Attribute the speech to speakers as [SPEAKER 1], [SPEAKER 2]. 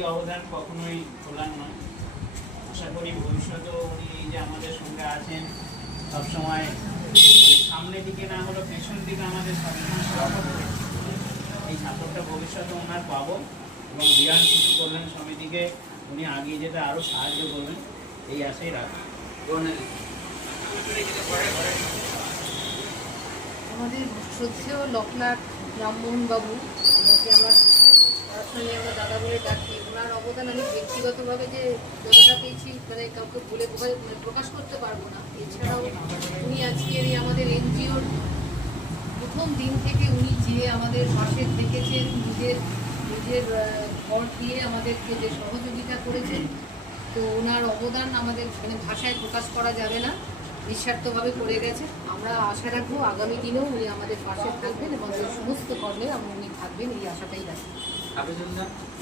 [SPEAKER 1] এই অবদান, কখনোই ভোলার নয়। আশা করি ভবিষ্যতেও উনি যে আমাদের সঙ্গে আছেন, সবসময় মানে সামনের দিকে না হলেও পেছন দিকে আমাদের সবসময় এই সাপোর্টটা ভবিষ্যতে ওনার পাবো এবং বিরাট শিশু কল্যাণ সমিতিকে। উনি আগিয়ে যেতে আরও সাহায্য করবেন, এই আশাই রাখবেন
[SPEAKER 2] আমাদের শ্রদ্ধেয় লোকনাথ রামমোহন বাবু ওনাকে আমরা আমরা দাদা বলে ডাকি ওনার অবদান আমি ব্যক্তিগতভাবে যে যতটা পেয়েছি মানে কাউকে প্রকাশ- মানে প্রকাশ করতে পারব না। এছাড়াও উনি আজকের এই আমাদের এনজিওর প্রথম দিন থেকে উনি যে আমাদের পাশে থেকেছেন নিজের নিজের ঘর দিয়ে আমাদেরকে যে সহযোগিতা করেছেন, তো ওনার অবদান আমাদের মানে ভাষায় প্রকাশ করা যাবে না, নিঃস্বার্থভাবে করে গেছে। আমরা আশা রাখব আগামী দিনেও উনি আমাদের পাশে থাকবেন এবং সমস্ত কর্মে উনি থাকবেন, এই আশাটাই রাখি